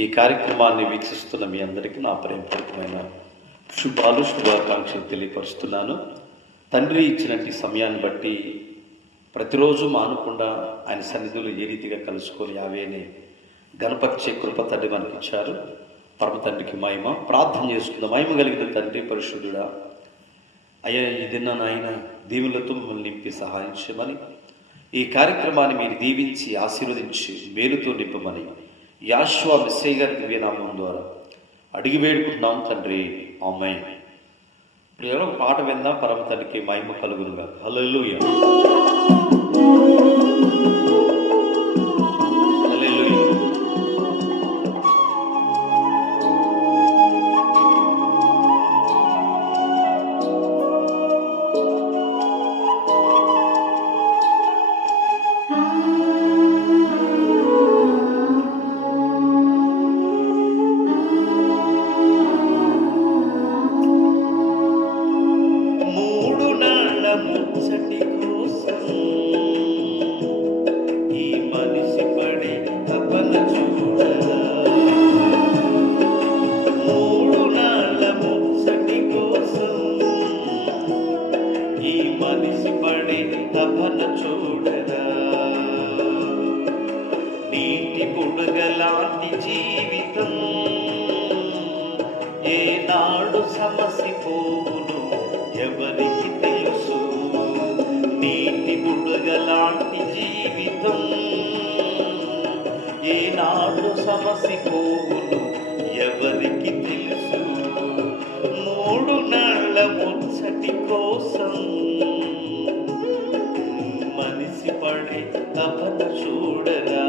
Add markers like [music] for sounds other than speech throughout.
ఈ కార్యక్రమాన్ని వీక్షిస్తున్న మీ అందరికీ నా ప్రేమపూర్వకమైన శుభాలు శుభాకాంక్షలు తెలియపరుస్తున్నాను. తండ్రి ఇచ్చినటువంటి సమయాన్ని బట్టి ప్రతిరోజు మానకుండా ఆయన సన్నిధిలో ఏ రీతిగా కలుసుకొని యావేని గణపరిచే కృప తండ్రి మనకి ఇచ్చారు పరమ తండ్రికి మహిమ. ప్రార్థన చేసుకుందాం. మహిమ కలిగిన తండ్రి పరిశుద్ధుడా అయ్యా ఈ దిన నాయన దీవులతో మిమ్మల్ని నింపి సహాయించమని ఈ కార్యక్రమాన్ని మీరు దీవించి ఆశీర్వదించి మేలుతో నింపమని యాశ్వా మిస్సయ్య గారి దివ్యనామం ద్వారా అడిగి వేడుకుంటున్నాం తండ్రి. అమ్మాయి ఇప్పుడు ఒక పాట విందాం. పరమ తండ్రికి మహిమ కలుగునుగా హలో తపన చూడరా నీటి బుడగలాంటి జీవితం ఏనాడు సమసిపోవును ఎవరికి తెలుసు? నీటి బుడగలాంటి జీవితం ఏనాడు సమసిపోవును ఎవరికి తెలుసు? మూడు నాళ్ళ ముచ్చటి కోసం படைத்தவன் சூடனா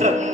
Thank [laughs] you.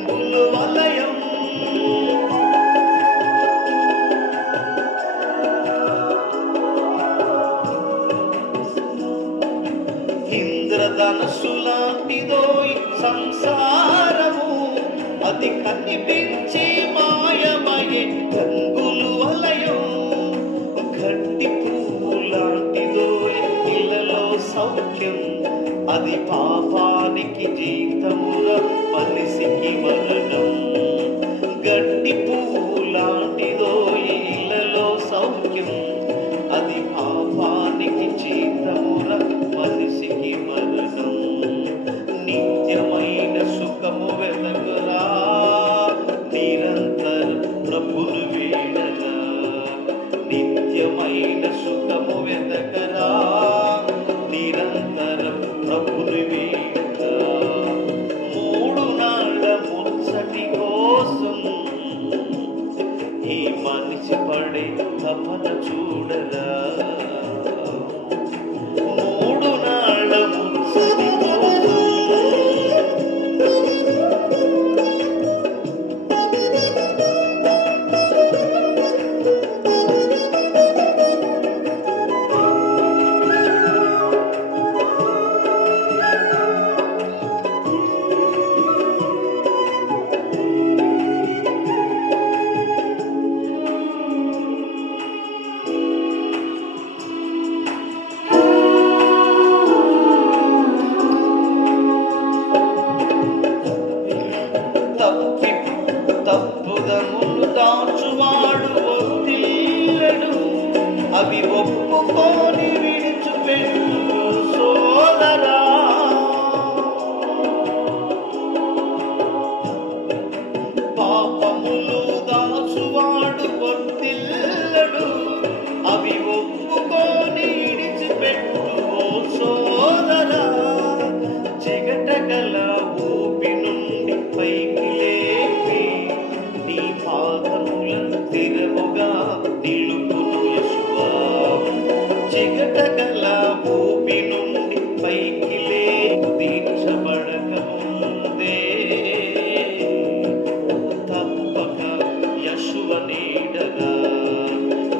నీడగా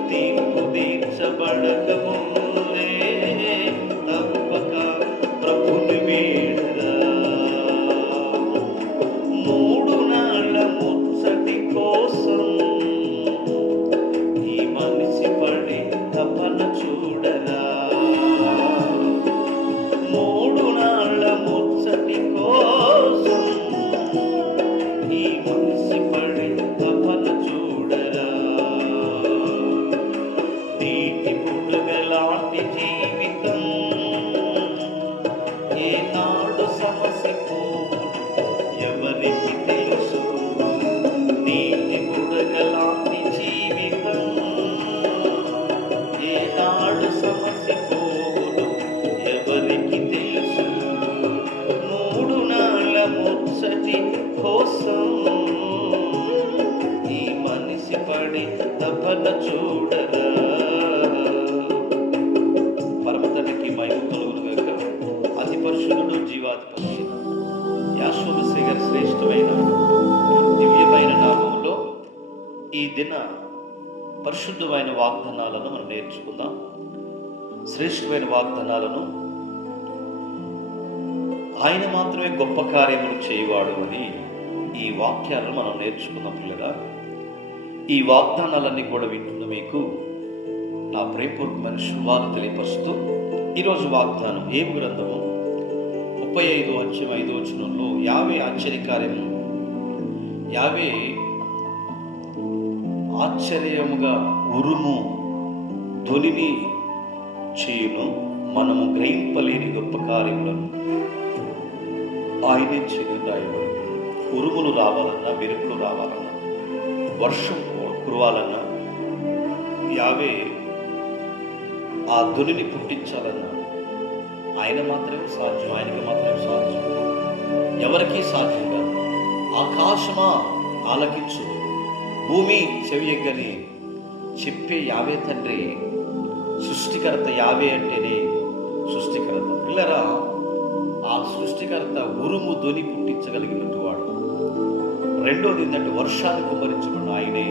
తీర్పు తీర్చబడక ముందే చూడరా పరమతనికి మహిమ కలుగును గాక. అతి పరిశుద్ధుడు జీవాధిపతి. యాశ్వమశ్రీ గారి శ్రేష్టమైన దివ్యమైన నామంలో ఈ దిన పరిశుద్ధమైన వాగ్దానాలను మనం నేర్చుకుందాం. శ్రేష్టమైన వాగ్దానాలను ఆయన మాత్రమే గొప్ప కార్యములు చేయవాడు అని ఈ వాక్యాలను మనం నేర్చుకుందాం పిల్లగా ఈ వాగ్దానాలన్నీ కూడా వింటున్న మీకు నా ప్రేమపూర్వకమైన శుభాలు తెలియపరుస్తూ ఈరోజు వాగ్దానం ఏం గ్రంథము ముప్పై ఐదు అధ్యాయం ఐదు వచనంలో యావే ఆశ్చర్యకార్యము యావే ఆశ్చర్యముగా ఉరుము ధ్వనిని చేయును మనము గ్రహింపలేని గొప్ప కార్యములను ఆయనే చేయడం రాయబడి ఉరుములు రావాలన్నా మెరుపులు రావాలన్నా వర్షం కురవాలన్నా యావే ఆ ధ్వనిని పుట్టించాలన్నా ఆయన మాత్రమే సాధ్యం ఆయనకి మాత్రమే సాధ్యం. ఎవరికీ సాధ్యం కాదు. ఆకాశమా ఆలకించు భూమి చెవియగ్గని చెప్పే యావే తండ్రి సృష్టికర్త యావే అంటేనే సృష్టికర్త. పిల్లరా ఆ సృష్టికర్త ఉరుము ధ్వని పుట్టించగలిగినట్టు వాడు. రెండోది ఏంటంటే వర్షాన్ని కుమ్మరించుకున్న ఆయనే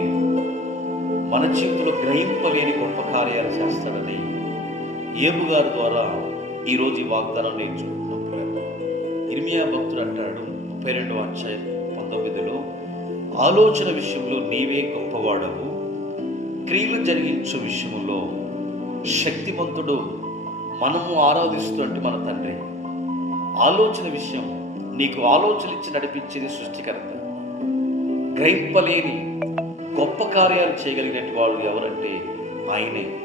మన జీవితంలో గ్రహింపలేని గొప్ప కార్యాలు చేస్తాడని ఏబు గారి ద్వారా ఈరోజు ఈ వాగ్దానం నేర్చుకుంటున్నాం. ఇర్మియా భక్తుడు అంటాడు ముప్పై రెండవ అధ్యాయం పంతొమ్మిదిలో ఆలోచన విషయంలో నీవే గొప్పవాడవు క్రియలు జరిగించు విషయంలో శక్తివంతుడు మనము ఆరాధిస్తున్నట్టు మన తండ్రి. ఆలోచన విషయం నీకు ఆలోచన ఇచ్చి నడిపించేది సృష్టికర్త. గ్రహింపలేని గొప్ప కార్యాలు చేయగలిగినట్టు వాడు ఎవరంటే ఆయనే.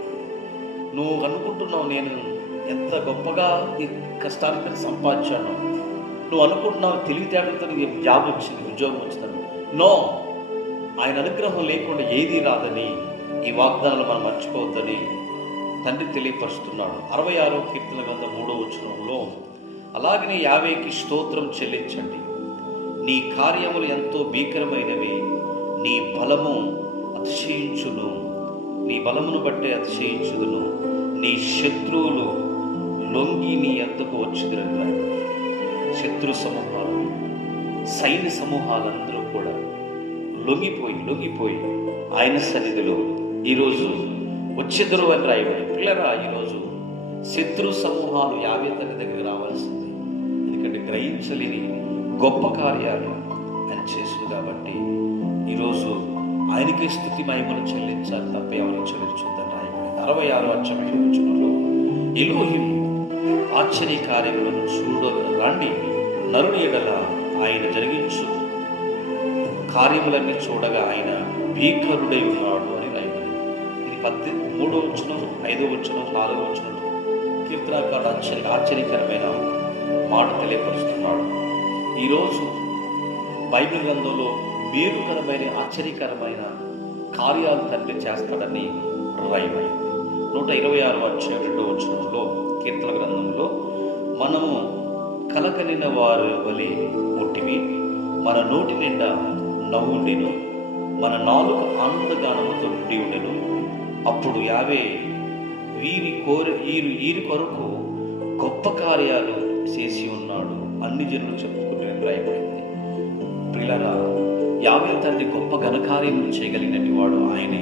నువ్వు అనుకుంటున్నావు నేను ఎంత గొప్పగా ఈ కష్టానికి సంపాదించాను. నువ్వు అనుకుంటున్నావు తెలివితేటలతో నీకు జాబ్ వచ్చింది ఉద్యోగం వచ్చిందని. నో! ఆయన అనుగ్రహం లేకుండా ఏది రాదని ఈ వాగ్దానాలు మనం మర్చిపోవద్దని తండ్రి తెలియపరుస్తున్నాడు. అరవై ఆరో కీర్తన గ్రంథ మూడో వచనంలో అలాగనే యావేకి స్తోత్రం చెల్లించండి. నీ కార్యములు ఎంతో భీకరమైనవి. నీ బలము అతిశయించును. నీ బలమును బట్టే అతిశయించుదును. నీ శత్రువులు లొంగి నీ ఎంతకు వచ్చిదిరని శత్రు సమూహాలు సైన్య సమూహాలందరూ కూడా లొంగిపోయి లొంగిపోయి ఆయన సన్నిధిలో ఈరోజు వచ్చేద్దరు అని రాయబడి పిల్లరా ఈరోజు శత్రు సమూహాలు యాభై తల్లి దగ్గర రావాల్సింది. ఎందుకంటే గ్రహించలేని గొప్ప కార్యాలు ఆయన చేసింది కాబట్టి ఈరోజు ఆయనకే స్థితి మహిమను చెల్లించాలి తప్ప ఎవరికి చెల్లించొద్దని ఆయన అరవై ఆరు అచ్చమైన వచనంలో ఎలోహిం ఆశ్చర్య కార్యములను చూడ రాండి నరుని ఎడల ఆయన జరిగించు. కార్యములన్నీ చూడగా ఆయన భీకరుడై ఉన్నాడు అని రాయబడి ఇది పద్దె మూడో వచ్చిన ఐదో వచ్చిన నాలుగో వచ్చిన కీర్తనాకారుడు ఆశ్చర్య ఆశ్చర్యకరమైన మాట తెలియపరుస్తుంది ఈరోజు బైబిల్ గ్రంథంలో మేలుకరమైన ఆశ్చర్యకరమైన కార్యాలు తండ్రి చేస్తాడని రాయబడింది. నూట ఇరవై ఆరు వచ్చే రెండో వచనంలో కీర్తన గ్రంథంలో మనము కలకలిన వారి వలె ఒట్టివి మన నోటి నిండా నవ్వుండెను మన నాలుగు ఆనందగానముతో నిండి ఉండెను. అప్పుడు యావే వీరి కోరి వీరు వీరి కొరకు గొప్ప కార్యాలు చేసి ఉన్నాడు అన్ని జనులు చెప్తారు అభిప్రాయపడింది ప్రిలరా యావే తండ్రి గొప్ప ఘనకార్యములు చేయగలిగినటి వాడు ఆయనే.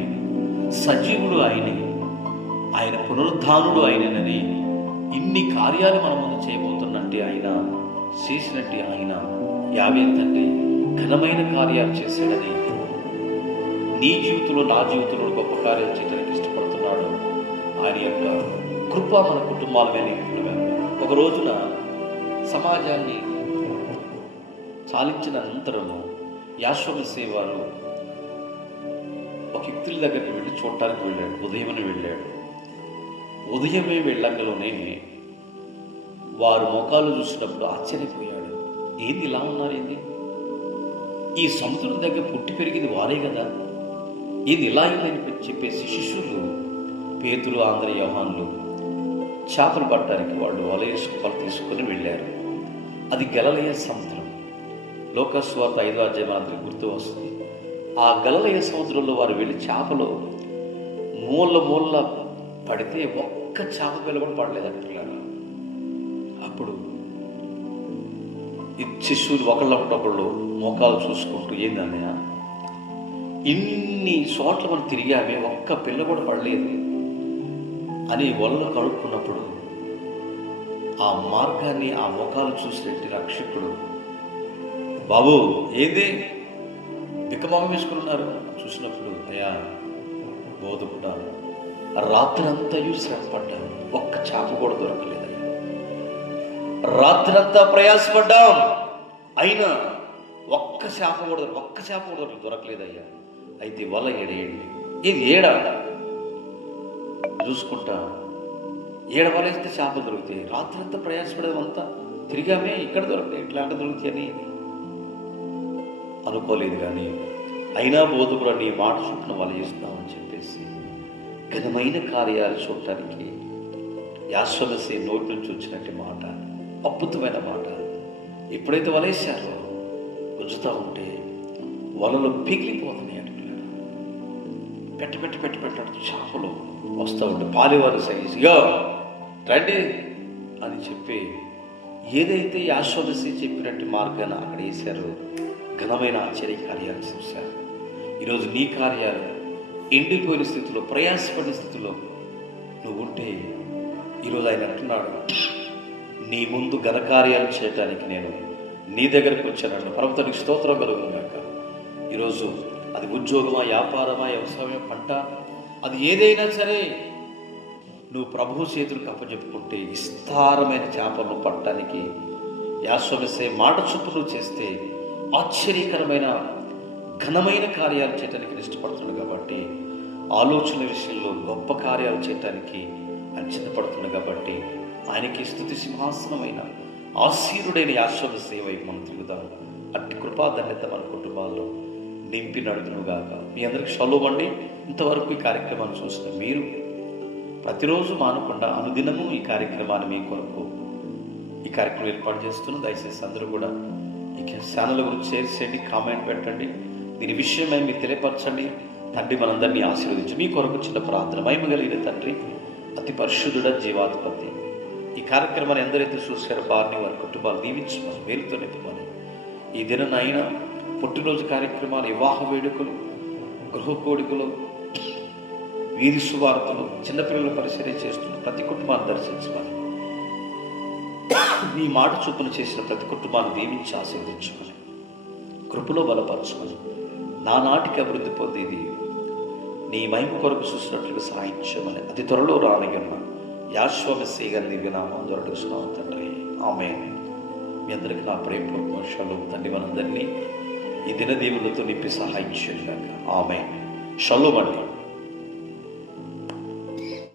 సజీవుడు ఆయనే. ఆయన పునరుద్ధానుడు ఆయననని ఇన్ని కార్యాలు మన ముందు చేయబోతున్నట్టే ఆయన చేసినట్టు ఆయన యావే తండ్రి ఘనమైన కార్యాలు చేశాడని నీ జీవితంలో నా జీవితంలో గొప్ప కార్యాలు చేయడానికి ఇష్టపడుతున్నాడు. ఆయన యొక్క కృప మన కుటుంబాల మీద ఒక రోజున సమాజాన్ని చాలించిన అనంతరము యాశ్వమసే వారు ఒక వ్యక్తుల దగ్గరికి వెళ్ళి చూడటానికి వెళ్ళాడు. ఉదయమని వెళ్ళాడు. ఉదయమే వెళ్ళంగలోనే వారు ముఖాలు చూసినప్పుడు ఆశ్చర్యపోయాడు. ఏంది ఇలా ఉన్నారు ఏంది? ఈ సముద్రం దగ్గర పుట్టి పెరిగింది వారే కదా. ఇది ఇలా అయిందని చెప్పేసి శిష్యులు పేతులు ఆంధ్ర యోహాన్లు చేపలు పట్టడానికి వాళ్ళు వలయసుకలు తీసుకొని వెళ్ళారు. అది గలలయ సముద్రం. లోకస్వార్త ఐదో అధ్యాయం అందరికి గుర్తు వస్తుంది ఆ గలలయ సముద్రంలో వారు వెళ్ళి చేపలు మూల మూల పడితే ఒక్క చేప పిల్ల కూడా పడలేదంట పిల్లలు. అప్పుడు ఈ శిష్యులు ఒకళ్ళొకళ్ళు మోకాలు చూసుకుంటూ ఏందన్నయ్య ఇన్ని చోట్ల మనం తిరిగామే ఒక్క పిల్ల కూడా పడలేదు అని వల్ల కడుక్కున్నప్పుడు ఆ మార్గాన్ని ఆ ముఖాలు చూసినట్టు రక్షకుడు బాబు. ఏంది? బిక్కమొగం వేసుకున్నారు చూసినప్పుడు అయ్యా బోధపడ్డాను రాత్రంతయు శ్రమపడ్డాను ఒక్క చేప కూడా దొరకలేదయ్యా. రాత్రంతా ప్రయాసపడ్డాం అయినా ఒక్క చేప కూడా ఒక్క చేప కూడా దొరకలేదయ్యా. అయితే వల ఏడేయండి ఇది ఏడా చూసుకుంటా. ఏడ వలేస్తే చేప దొరుకుతాయి. రాత్రంతా ప్రయాసపడేదంతా తిరిగామే ఇక్కడ దొరకలేదు ఇట్లాంటి దొరుకుతాయని అనుకోలేదు కానీ అయినా బోధకుడు నీ మాట చూపిన వల చేస్తున్నామని చెప్పేసి ఘనమైన కార్యాలు చూడటానికి యాశ్వలసే నోటి నుంచి వచ్చినట్టు మాట అద్భుతమైన మాట ఎప్పుడైతే వలేశారో ఉంచుతూ ఉంటే వలలు పిగిలిపోతున్నాయి అంటున్నాడు. పెట్ట పెట్ట పెట్ట పెట్టాడు చేపలు వస్తూ ఉంటే పాలివారు సైజు. రండి అని చెప్పి ఏదైతే యాశ్వలసి చెప్పినట్టు మార్గాన్ని అక్కడ వేశారో ఘనమైన ఆశ్చర్య కార్యాలు చూశారు. ఈరోజు నీ కార్యాలు ఎండిపోయిన స్థితిలో ప్రయాసపడిన స్థితిలో నువ్వు ఉంటే ఈరోజు ఆయన అంటున్నాడు నీ ముందు ఘనకార్యాలు చేయటానికి నేను నీ దగ్గరకు వచ్చాను పర్వతానికి స్తోత్రం కలుగుగాక ఈరోజు అది ఉద్యోగమా వ్యాపారమా వ్యవసాయమా పంట? అది ఏదైనా సరే నువ్వు ప్రభు చేతులకు అప్పచెప్పుకుంటే విస్తారమైన చేపలను పట్టడానికి యాశ్వమసే మాట చొప్పు నువ్వు చేస్తే ఆశ్చర్యకరమైన ఘనమైన కార్యాలు చేయడానికి ఇష్టపడుతున్నాడు కాబట్టి ఆలోచన విషయంలో గొప్ప కార్యాలు చేయటానికి ఆయన చిన్నపడుతున్నాడు కాబట్టి ఆయనకి స్థుతి సింహాసనమైన ఆశీరుడైన యాశ్వత సేవ మనం తిరుగుదాం. అట్టి కృపాధన్యత మన కుటుంబాల్లో నింపి నడుపునుగాక మీ అందరికి షలోవండి ఇంతవరకు ఈ కార్యక్రమాన్ని చూసిన మీరు ప్రతిరోజు మానకుండా అనుదినము ఈ కార్యక్రమాన్ని మీ కొరకు ఈ కార్యక్రమం ఏర్పాటు చేస్తున్న దయచేసి అందరూ కూడా ఈ ఛానల్ గురించి షేర్ చేయండి కామెంట్ పెట్టండి. దీని విషయమై మీరు తెలియపరచండి. తండ్రి మనందరినీ ఆశీర్వదించి. మీ కొరకు చిన్న ప్రార్థన. మహిమ కలిగిన తండ్రి అతి పరిశుద్ధుడ జీవాధిపతి. ఈ కార్యక్రమాన్ని ఎందరైతే చూశారో. వారిని వారి కుటుంబాలు దీవించమని వేరుతో నింపమని. ఈ దిననైనా పుట్టినరోజు కార్యక్రమాలు వివాహ వేడుకలు గృహ కోడికలు వీధి సువార్తలు చిన్నపిల్లల పరిశీలన చేస్తున్న ప్రతి కుటుంబాన్ని దర్శించమని. నీ మాట చొప్పున చేసిన ప్రతి కుటుంబాన్ని దీవించి ఆశీర్వదించమని కృపలో బలపరచమని నానాటికి అభివృద్ధి పొందేది నీ మహిమ కొరకు చూసినట్లుగా సహాయించమని అతి త్వరలో రానయ్యున్న యాశ్వమస్సీగా దివ్యనామం దొరకస్తున్నాం తండ్రి. ఆమె మీ అందరికీ నా ప్రేమ మోషాలు తండ్రి మనందరినీ ఈ దినదీవులతో నింపి సహాయం చేయలేక ఆమె షలోమండి.